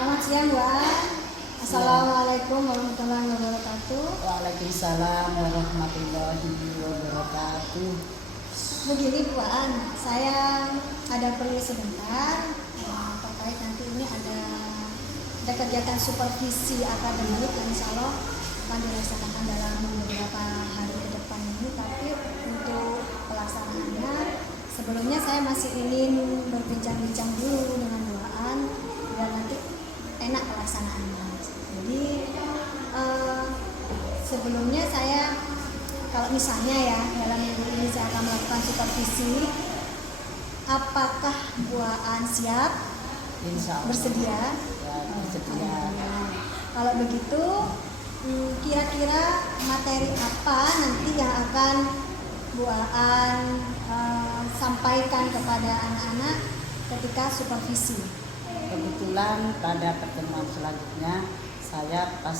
Selamat siang, Bu An. Assalamualaikum warahmatullahi wabarakatuh. Waalaikumsalam warahmatullahi wabarakatuh. Begini, Bu An, saya ada perlu sebentar terkait nanti ini ada kegiatan supervisi akademik yang insya Allah akan dilaksanakan dalam beberapa hari ke depan ini. Tapi untuk pelaksanaannya, sebelumnya saya masih ingin berbincang-bincang dulu dengan Bu An dan nanti enak pelaksanaannya. Jadi sebelumnya saya, kalau misalnya ya dalam minggu ini saya akan melakukan supervisi, apakah Bu An siap? Insya Allah. Bersedia? Ya, bersedia. Kalau begitu, kira-kira materi apa nanti yang akan Bu An sampaikan kepada anak-anak ketika supervisi? Kebetulan pada pertemuan selanjutnya saya pas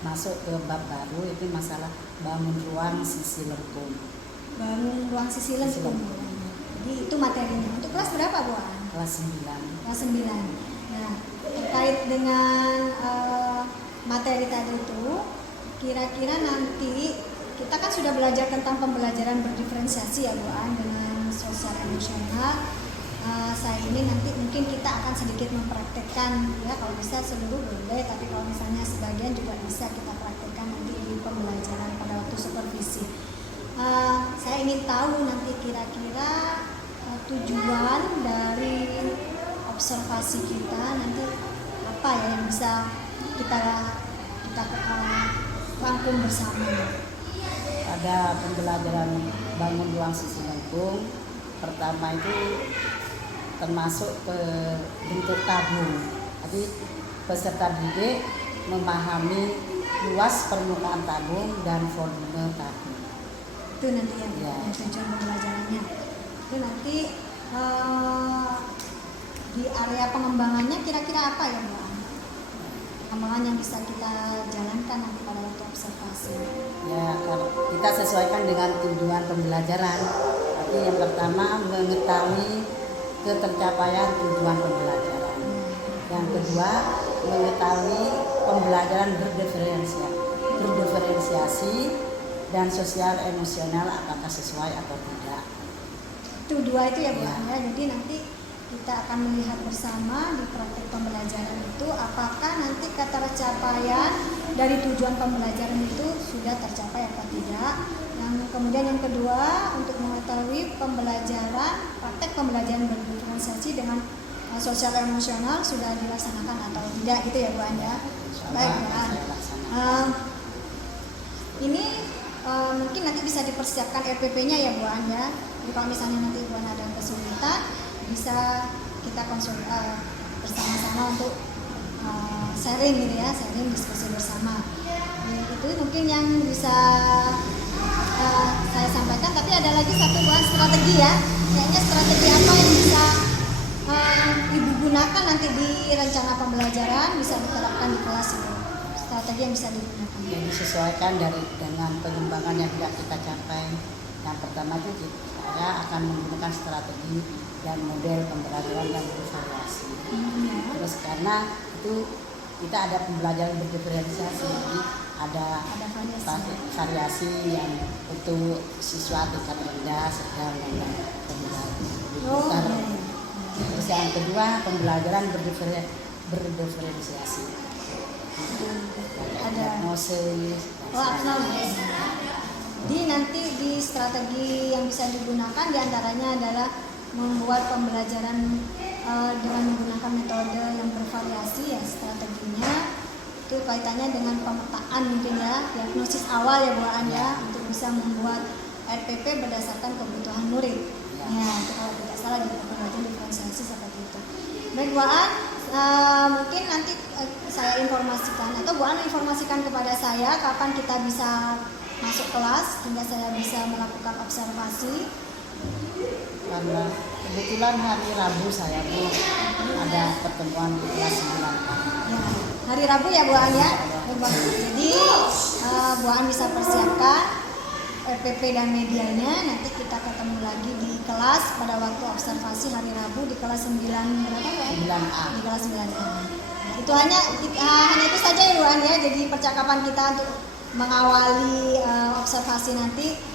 masuk ke bab baru itu masalah bangun ruang sisi lengkung. Bangun ruang sisi lengkung. Jadi itu materinya. Untuk kelas berapa, Bu An? Kelas 9. Kelas 9. Nah, terkait dengan materi tadi itu, kira-kira nanti kita kan sudah belajar tentang pembelajaran berdiferensiasi ya, Bu An, dengan sosial emosional. Saya ini nanti mungkin kita akan sedikit mempraktekkan ya, kalau bisa seluruh boleh, tapi kalau misalnya sebagian juga bisa kita praktekkan nanti di pembelajaran pada waktu supervisi. Saya ingin tahu nanti kira-kira tujuan dari observasi kita nanti apa ya yang bisa kita rangkum bersama. Pada pembelajaran bangun ruang sisi lengkung pertama itu termasuk ke bentuk tabung. Jadi peserta didik memahami luas permukaan tabung dan volume tabung. Itu nanti yang tujuan pembelajarannya. Itu nanti di area pengembangannya kira-kira apa ya, Bu An? Pengembangan yang bisa kita jalankan nanti pada waktu observasi. Ya, kalau kita sesuaikan dengan tujuan pembelajaran. Tapi yang pertama mengetahui ketercapaian tujuan pembelajaran. Yang kedua mengetahui pembelajaran berdiferensiasi dan sosial emosional apakah sesuai atau tidak. Itu dua itu ya, Bu An ya. Jadi nanti kita akan melihat bersama di praktek pembelajaran itu apakah nanti ketercapaian dari tujuan pembelajaran itu sudah tercapai atau tidak. Yang kemudian yang kedua untuk mengetahui praktek pembelajaran berdiferensiasi dengan sosial emosional sudah dilaksanakan atau tidak, gitu ya, Bu An ya. Baik, Bu An. Ini mungkin nanti bisa dipersiapkan RPP-nya ya, Bu An ya. Jadi kalau misalnya nanti Bu An ada kesulitan, bisa kita bersama-sama untuk sharing gitu ya, sharing diskusi bersama. Itu mungkin yang bisa saya sampaikan. Tapi ada lagi satu buah strategi ya. Kayaknya strategi apa yang bisa Ibu gunakan nanti di rencana pembelajaran bisa diterapkan di kelas itu. Strategi yang bisa digunakan. Yang disesuaikan dengan pengembangan yang tidak kita capai. Yang pertama itu saya akan menggunakan strategi dan model pembelajaran yang bervariasi. Terus karena itu kita ada pembelajaran berdiferensiasi, jadi ada variasi yang untuk siswa tingkat rendah, sedang, dan rendah. Terus yang kedua pembelajaran berdiferensiasi. Ada agnosis. Agnosis. Jadi nanti di strategi yang bisa digunakan diantaranya adalah membuat pembelajaran dengan menggunakan metode yang bervariasi ya, strateginya itu kaitannya dengan pemetaan mungkin ya, diagnosis awal ya, Bu An ya, untuk bisa membuat RPP berdasarkan kebutuhan murid. Ya, itu kalau tidak salah di pembelajaran diferensiasi seperti itu. Baik, Bu An, mungkin nanti saya informasikan atau Bu An informasikan kepada saya kapan kita bisa masuk kelas hingga saya bisa melakukan observasi. Karena kebetulan hari Rabu saya ada pertemuan di kelas 9. Ya, hari Rabu ya, Bu An ya. Jadi Bu An bisa persiapkan RPP dan medianya. Nanti kita ketemu lagi di kelas pada waktu observasi hari Rabu di kelas 9 berapa ya? 9A. Di kelas 9A. Nah, Itu hanya itu saja ya Bu An ya. Jadi percakapan kita untuk mengawali observasi nanti.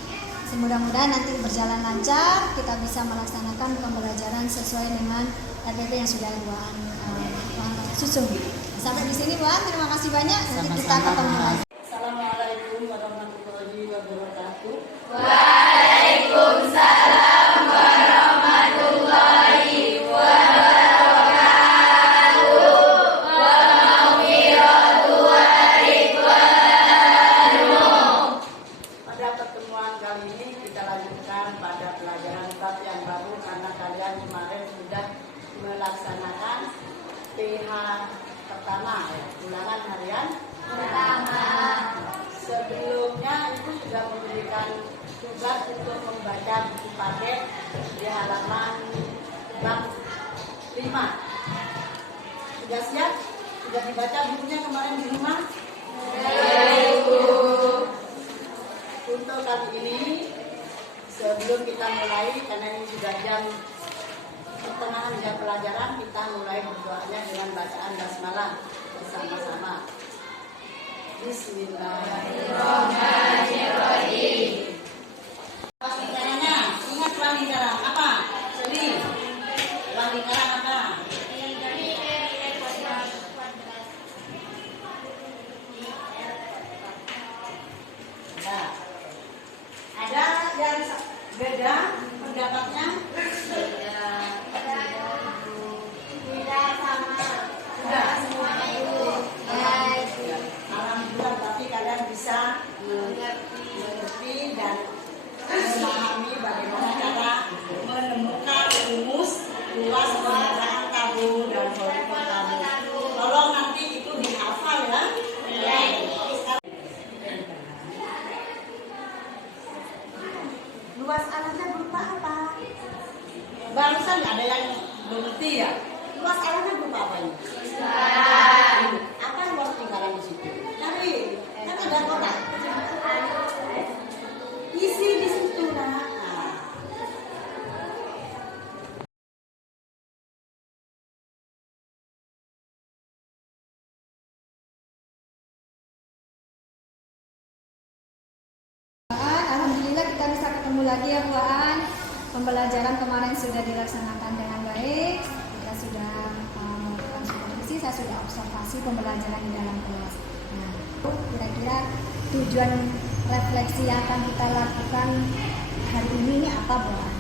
Mudah-mudahan nanti berjalan lancar, kita bisa melaksanakan pembelajaran sesuai dengan RPP yang sudah Bu An susun. Sampai di sini Bu An, terima kasih banyak. Nanti kita ketemu lagi. Assalamualaikum warahmatullahi wabarakatuh. Waalaikumsalam warahmatullahi wabarakatuh. Wa maghfiratu wa ridwanuh. Pada pertemuan kali ini kita lanjutkan pada pelajaran bab yang baru karena kalian kemarin sudah melaksanakan PH pertama ya, ulangan harian pertama. Sebelumnya Ibu sudah memberikan tugas untuk membaca buku paket di halaman bab 5. Sudah siap? Sudah dibaca bukunya kemarin di rumah? Untuk kali ini sebelum kita mulai, karena ini sudah jam pertengahan jam pelajaran, kita mulai berdoanya dengan bacaan basmalah bersama-sama. Bismillahirrahmanirrahim. Apa lingkarannya? Ingat ulang lingkaran apa? Seri. Ulang lingkaran apa? Ada yang beda pendapatnya? Tidak sama. Sudah. Semuanya itu baik. Alhamdulillah, tapi kalian bisa mengerti dan memahami bagaimana cara menemukan rumus, luas, penggunaan tabung dan volume tabung. Tolong nanti itu dihafal ya. Luas alatnya berupa apa? Barusan ada yang belum ngerti ya. Luas alatnya berupa apa ini? Apa luas lingkaran di situ? Cari, kan ada kotak. Isi di situ nah. Alhamdulillah kita bisa ketemu lagi ya Bu An. Pembelajaran kemarin sudah dilaksanakan dengan baik. Kita sudah melakukan supervisi, saya sudah observasi pembelajaran di dalam kelas. Nah, kira-kira tujuan refleksi yang akan kita lakukan hari ini apa Bu An?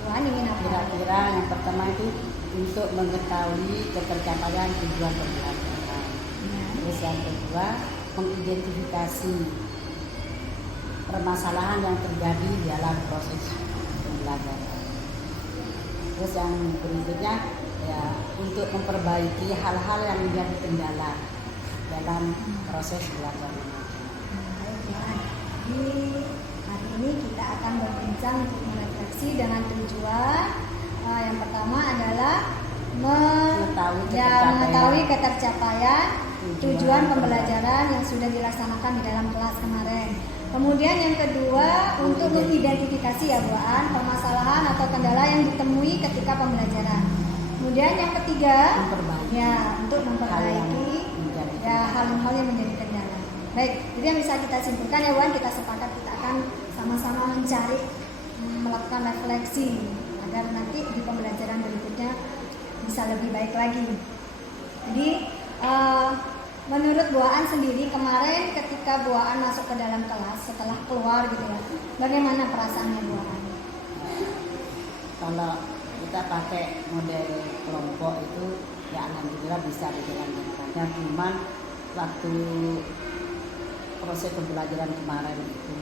Bu An ingin apa? Kira-kira yang pertama itu untuk mengetahui ketercapaian tujuan pembelajaran. Terus yang kedua, mengidentifikasi permasalahan yang terjadi dalam proses pembelajaran. Terus yang berikutnya ya untuk memperbaiki hal-hal yang menjadi kendala dalam proses belajar mengajar. Baik Bu An. Di hari ini kita akan berbincang untuk merefleksi dengan tujuan yang pertama adalah mengetahui ketercapaian tujuan pembelajaran yang sudah dilaksanakan di dalam kelas kemarin. Kemudian yang kedua untuk mengidentifikasi ya Bu An permasalahan atau kendala yang ditemui ketika pembelajaran. Kemudian yang ketiga untuk memperbaiki hal-hal yang menjadi kendala. Baik, jadi yang bisa kita simpulkan ya Bu An, kita sepakat kita akan sama-sama mencari melakukan refleksi agar nanti di pembelajaran berikutnya bisa lebih baik lagi. Jadi menurut Bu An sendiri kemarin ketika Bu An masuk ke dalam kelas setelah keluar gitu ya, bagaimana perasaannya Bu An? Kalau kita pakai model kelompok itu ya alhamdulillah bisa dijalankannya. Cuman waktu proses pembelajaran kemarin itu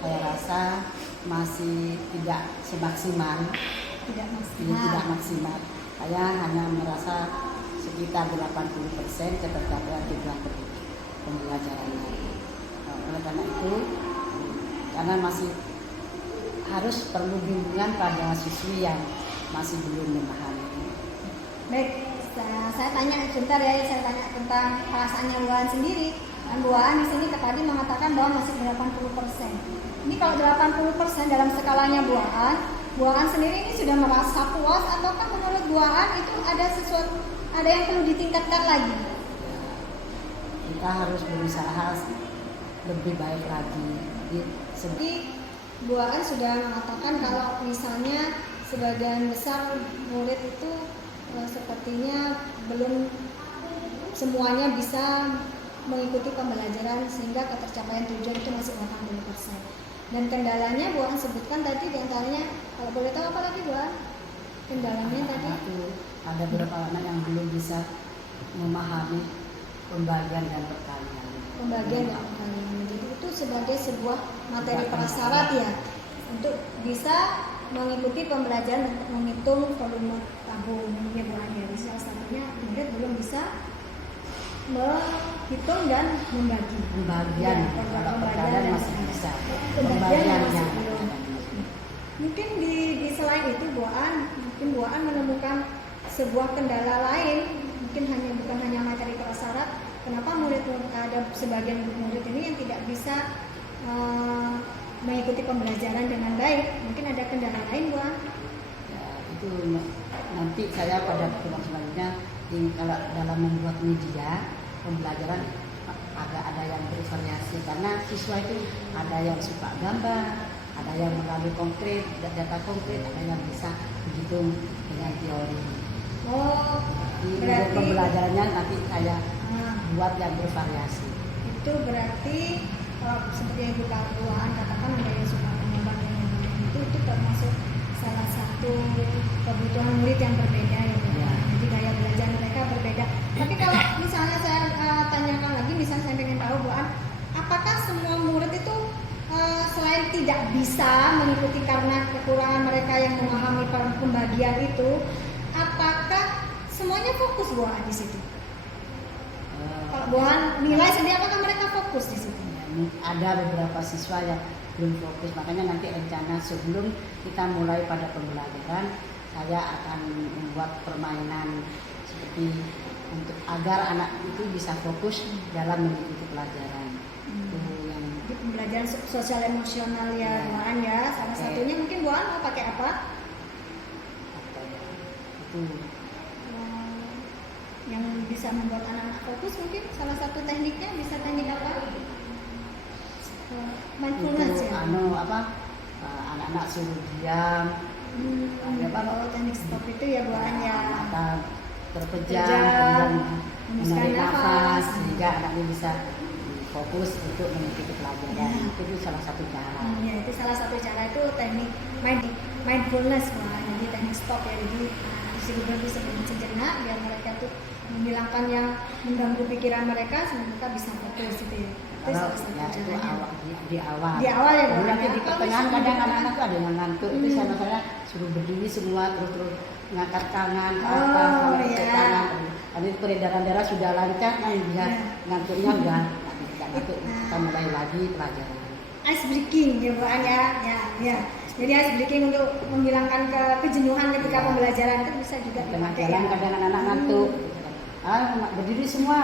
saya rasa masih tidak semaksimal. Tidak maksimal. Saya hanya merasa sekitar 80% ketercapaian tujuan pembelajarannya. Oleh karena itu, karena masih harus perlu bimbingan pada siswi yang masih belum memahami. Baik, saya tanya sebentar ya, saya tanya tentang perasaannya Bu An sendiri. Dan Bu An di sini tadi mengatakan bahwa masih 80%. Ini kalau 80% dalam skalanya Bu An sendiri ini sudah merasa puas ataukah menurut Bu An itu ada yang perlu ditingkatkan lagi? Kita harus berusaha lebih baik lagi. Jadi Bu Aan sudah mengatakan kalau misalnya sebagian besar murid itu sepertinya belum semuanya bisa mengikuti pembelajaran sehingga ketercapaian tujuan itu masih 80%. Dan kendalanya Bu Aan sebutkan tadi diantaranya, kalau boleh tahu apa lagi Bu Aan? Kendalanya tadi? Itu ada beberapa anak yang belum bisa memahami pembagian dan perkalian. Pembagian dan perkalian. Jadi itu sebagai sebuah materi prasyarat ya untuk bisa mengikuti pembelajaran untuk menghitung volume tabung ya Bu Aan. Jadi salah satunya murid belum bisa menghitung dan membagi. Pembagian, Ya, kalau perkalian dan masih bisa. pembagian masih Pembagiannya. belum. Mungkin di selain itu Bu Aan menemukan sebuah kendala lain, mungkin bukan hanya materi prasyarat. Kenapa ada sebagian murid ini yang tidak bisa mengikuti pembelajaran dengan baik? Mungkin ada kendala lain Bu Aan? Ya, itu nanti saya pada pertemuan selanjutnya kalau dalam membuat media pembelajaran agak ada yang bervariasi karena siswa itu ada yang suka gambar, ada yang melalui konkret, data konkret, ada yang bisa menghitung dengan teori. Oh, Di berarti pembelajarannya nanti saya buat yang bervariasi. itu berarti seperti yang Bu Aan katakan ada yang suka menggambar dan yang lain itu termasuk salah satu kebutuhan murid yang berbeda ya. Ya. Jadi gaya belajar mereka berbeda. Tapi kalau misalnya saya tanyakan lagi, misalnya saya ingin tahu Bu Aan, apakah semua murid itu selain tidak bisa mengikuti karena kekurangan mereka yang memahami pembagian itu, apakah semuanya fokus Bu Aan di situ? Kalau Bu Aan nilai sendiri apakah mereka fokus di situ? Ada beberapa siswa yang belum fokus, makanya nanti rencana sebelum kita mulai pada pembelajaran saya akan membuat permainan seperti untuk agar anak itu bisa fokus dalam mengikuti pelajaran. Itu yang Di pembelajaran sosial emosional ya Bu Aan ya. Salah satunya mungkin Bu Aan mau pakai apa? apa ya, itu Yang bisa membuat anak-anak fokus mungkin salah satu tekniknya bisa teknik apa? Mindfulness itu ya. anak-anak suruh diam, Kalau teknik stop itu ya Bu Aan ya. mata terpejam, Terpejam, kemudian hembuskan menarik nafas. nafas sehingga anaknya bisa fokus untuk mengikuti pelajaran. Ya. Itu salah satu cara. Ya, itu salah satu cara itu teknik mindfulness Bu Aan. Jadi teknik stop ya. Jadi berhenti sejenak biar mereka tuh menghilangkan yang mengganggu pikiran mereka sehingga mereka bisa fokus gitu ya. Itu Kalau salah satu ya, itu caranya. di awal. Di awal ya, Bu. Baru nanti di Kalau pertengahan misalnya kadang di anak-anak tuh ada yang ngantuk. Itu Hmm. sama saya suruh berdiri semua terus ngangkat tangan ke Oh, atas, ngangkat ya. tangan. Nanti peredaran darah sudah lancar, nah yang bisa Ya. ngantuknya enggak ngantuk. Nah. Kita mulai lagi pelajaran. Ice breaking ya Bu Aan ya. Ya. Jadi ice breaking untuk menghilangkan kejenuhan ketika Ya. pembelajaran itu bisa juga Di tengah dipakai jalan ya. kadang anak-anak ngantuk. Berdiri semua.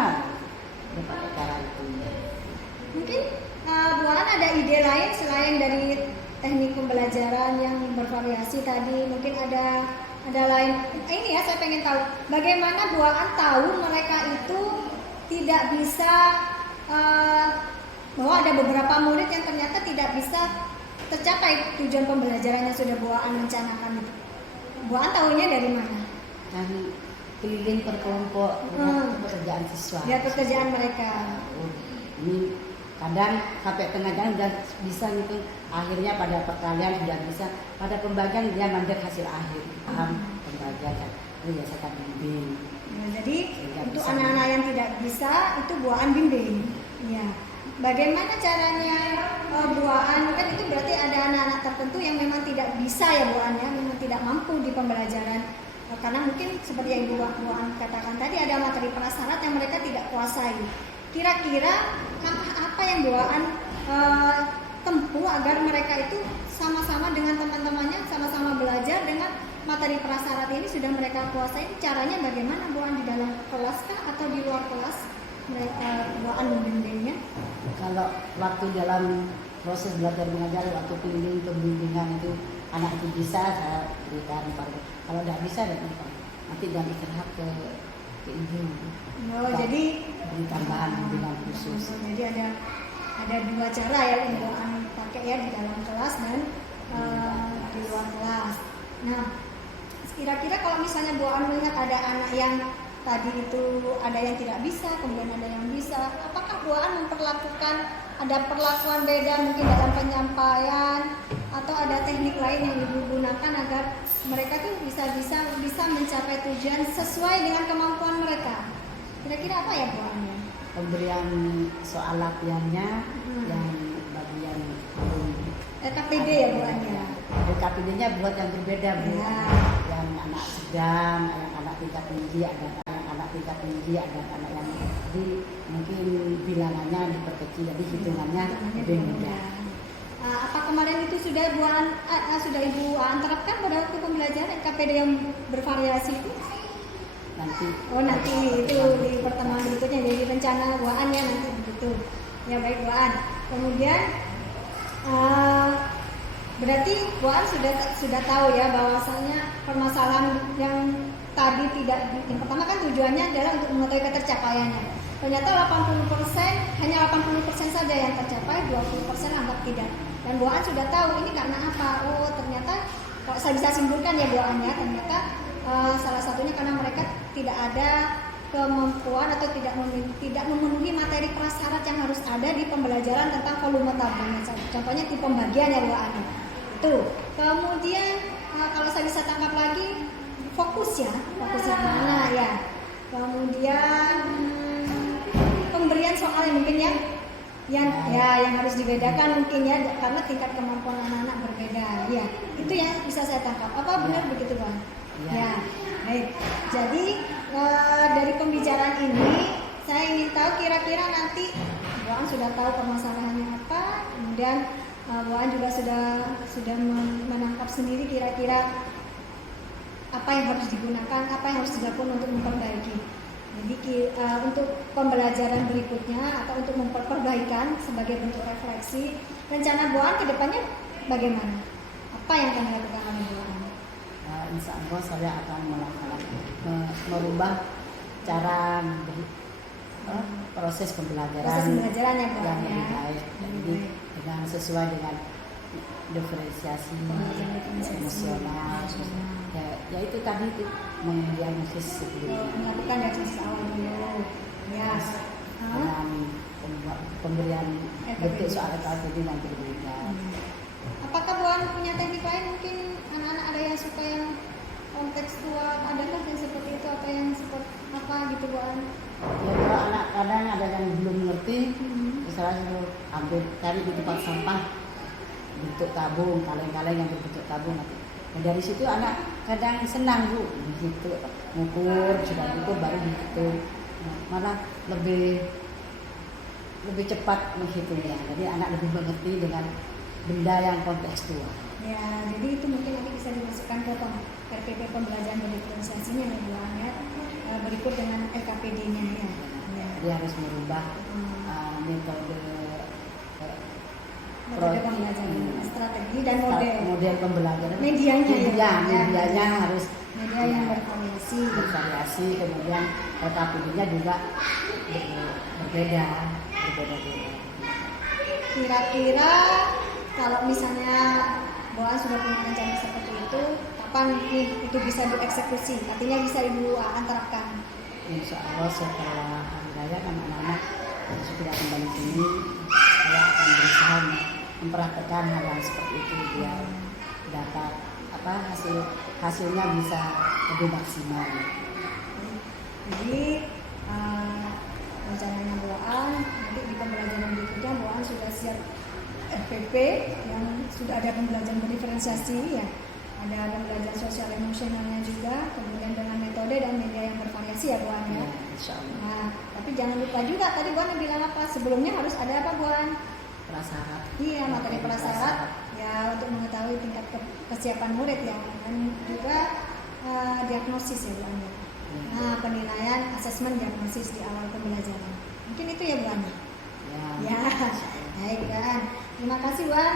Udah pakai cara itu. Mungkin Bu Aan ada ide lain selain dari teknik pembelajaran yang bervariasi tadi, mungkin ada lain. Ini ya saya pengen tahu bagaimana Bu Aan tahu mereka itu tidak bisa bahwa ada beberapa murid yang ternyata tidak bisa tercapai tujuan pembelajaran yang sudah Bu Aan rencanakan itu. Bu Aan tahunya dari mana? Dan keliling per kelompok lihat pekerjaan siswa. Lihat pekerjaan mereka. Oh, ini kadang sampai tengah jalan sudah bisa gitu, akhirnya pada perkalian sudah bisa, pada pembagian dia mandek hasil akhir, paham pembagian, itu ya saya bimbing. Ya, jadi Sehingga untuk bisa anak-anak yang tidak bisa itu Bu Aan bimbing. Ya. Bagaimana caranya Bu Aan? Kan itu berarti ada anak-anak tertentu yang memang tidak bisa ya Bu Aan ya, memang tidak mampu di pembelajaran. Karena mungkin seperti yang Bu Aan katakan tadi ada materi prasyarat yang mereka tidak kuasai. Kira-kira apa yang Bu Aan tempuh agar mereka itu sama-sama dengan teman-temannya sama-sama belajar dengan materi prasyarat ini sudah mereka kuasai? Caranya bagaimana Bu Aan, di dalam kelas kah atau di luar kelas mereka Bu Aan membimbingnya? Kalau waktu dalam proses belajar mengajar, waktu keliling pembimbingan itu anak itu bisa saya berikan, kalau tidak bisa nanti jangan istirahat ke ke ibu. Oh, jadi Beri tambahan bimbingan khusus. jadi ada dua cara ya yang Bu An pakai ya, di dalam kelas dan di luar kelas. Nah, kira-kira kalau misalnya Bu An melihat ada anak yang tadi itu ada yang tidak bisa, kemudian ada yang bisa, apakah Bu An memperlakukan ada perlakuan beda mungkin dalam penyampaian atau ada teknik lain yang Ibu gunakan agar mereka tuh bisa mencapai tujuan sesuai dengan kemampuan mereka? Kira-kira apa ya Bu An? Pemberian soal latihannya yang bagian KPD ya Bu An ya. KPD-nya buat yang berbeda Bu. Ya. Yang anak sedang, yang anak tingkat tinggi, ada yang anak tingkat tinggi, ada anak yang mungkin bilangannya diperkecil, jadi hitungannya lebih mudah. Apa kemarin itu sudah sudah Ibu terapkan pada waktu pembelajaran KPD yang bervariasi itu? Nanti itu di pertemuan berikutnya, jadi rencana Bu An ya nanti begitu. Ya baik Bu An. Kemudian berarti Bu An sudah tahu ya bahwasanya permasalahan yang tadi yang pertama kan tujuannya adalah untuk mengetahui ketercapaiannya. Ternyata 80% hanya 80% saja yang tercapai, 20% anggap tidak. Dan Bu An sudah tahu ini karena apa? Oh, ternyata kalau saya bisa simpulkan ya Bu An ya, ternyata salah satunya karena mereka tidak ada kemampuan atau tidak memenuhi materi prasyarat yang harus ada di pembelajaran tentang volume tabung. Contohnya di pembagian ya Bu An. Itu. Kemudian kalau saya bisa tangkap lagi fokus yang mana ya. Kemudian pemberian soal yang mungkin yang harus dibedakan mungkin ya karena tingkat kemampuan anak-anak berbeda. Ya, itu yang bisa saya tangkap. Apa benar begitu Bang? Ya, baik. Jadi dari pembicaraan ini saya ingin tahu kira-kira nanti Bu An sudah tahu permasalahannya apa, kemudian Bu An juga sudah menangkap sendiri kira-kira apa yang harus digunakan, apa yang harus dilakukan untuk memperbaiki. Jadi untuk pembelajaran berikutnya atau untuk memperbaikan sebagai bentuk refleksi, rencana Bu An ke depannya bagaimana? Apa yang akan dilakukan oleh Bu An? Insya Allah saya akan merubah cara proses pembelajaran yang lebih baik. Jadi dengan sesuai dengan diferensiasi emosional, ya itu tadi itu mendiagnosis sebelumnya. Melakukan diagnosis awal dulu. Ya. Dengan pemberian bentuk soal KPD yang berbeda. Apakah Bu An punya teknik lain? Mungkin anak-anak ada yang suka yang kontekstual, adakah yang seperti itu atau yang seperti apa gitu Bu An? Ya kalau anak kadang ada yang belum ngerti, misalnya suruh ambil cari di tempat sampah bentuk tabung, kaleng-kaleng yang berbentuk tabung nanti. Nah, dari situ anak kadang senang Bu, begitu ngukur, sudah ngukur baru begitu. Nah, malah lebih cepat menghitungnya. Jadi anak lebih mengerti dengan benda yang kontekstual. Ya, jadi itu mungkin nanti bisa dimasukkan ke RPP pembelajaran berdiferensiasinya ya Bu An ya. Berikut dengan LKPD-nya ya. Dia harus merubah metode pembelajaran, strategi dan model pembelajaran. Medianya harus media yang bervariasi, kemudian LKPD-nya juga berbeda. Kira-kira kalau misalnya Bu An sudah punya rencana seperti itu, kapan nih itu bisa dieksekusi? Artinya bisa Ibu An terapkan? Insya Allah setelah hari raya kan anak-anak sudah kembali sini, saya akan berusaha mempraktekkan hal yang seperti itu biar dapat hasilnya bisa lebih maksimal. Jadi rencananya Bu An nanti di pembelajaran berikutnya Bu An sudah siap RPP yang sudah ada pembelajaran berdiferensiasi ya, ada pembelajaran sosial emosionalnya juga, kemudian dengan metode dan media yang bervariasi ya Bu An ya. Insyaallah. Nah, tapi jangan lupa juga tadi Bu An bilang apa? Sebelumnya harus ada apa Bu An? Prasyarat. Iya, materi prasyarat ya untuk mengetahui tingkat kesiapan murid ya, dan juga diagnosis ya Bu An. Nah, penilaian asesmen diagnosis di awal pembelajaran. Mungkin itu ya Bu An. Ya, baik kan. Terima kasih Bu An.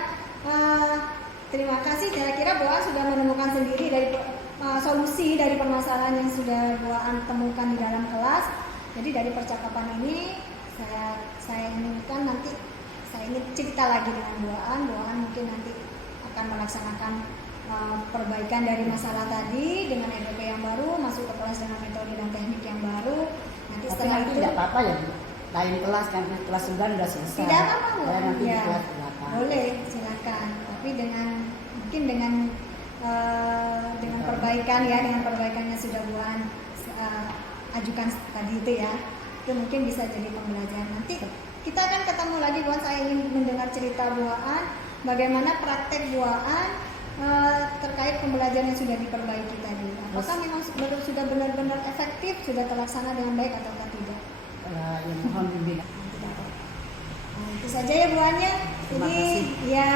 Terima kasih. Kira-kira Bu An sudah menemukan sendiri dari solusi dari permasalahan yang sudah Bu Aan temukan di dalam kelas. Jadi dari percakapan ini saya inginkan nanti saya ingin cerita lagi dengan Bu Aan. Bu Aan mungkin nanti akan melaksanakan perbaikan dari masalah tadi dengan EDP yang baru, masuk ke kelas dengan metode dan teknik yang baru. Nanti Tapi setelah nanti itu tidak apa-apa ya Bu. Lain kelas kan kelas 9 sudah selesai. tidak apa-apa Bu. Saya nanti di Ya, kelas 8. boleh silakan. Tapi mungkin dengan perbaikan ya, dengan perbaikan yang sudah Bu Aan ajukan tadi itu ya, itu mungkin bisa jadi pembelajaran. Nanti kita akan ketemu lagi Bu Aan. Saya ingin mendengar cerita Bu Aan, bagaimana praktek Bu Aan terkait pembelajaran yang sudah diperbaiki tadi. Apakah memang sudah benar-benar efektif, sudah terlaksana dengan baik atau tidak? Ya mohon bimbingan. Itu saja ya Bu Aan ya. Terima Jadi kasih. ya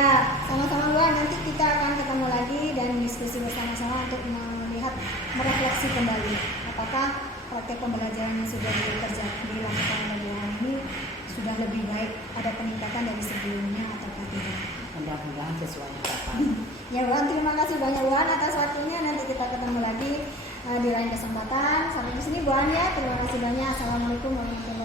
sama-sama Bu Aan, nanti kita akan ketemu lagi dan diskusi bersama-sama untuk melihat, merefleksi kembali apakah praktek pembelajaran yang sudah dilakukan oleh Bu Aan ini sudah lebih baik, ada peningkatan dari sebelumnya atau tidak. Mudah-mudahan sesuai harapan. Ya Bu Aan, terima kasih banyak Bu Aan atas waktunya. Nanti kita ketemu lagi di lain kesempatan. Sampai di sini Bu Aan ya. Terima kasih banyak. Assalamualaikum warahmatullahi wabarakatuh.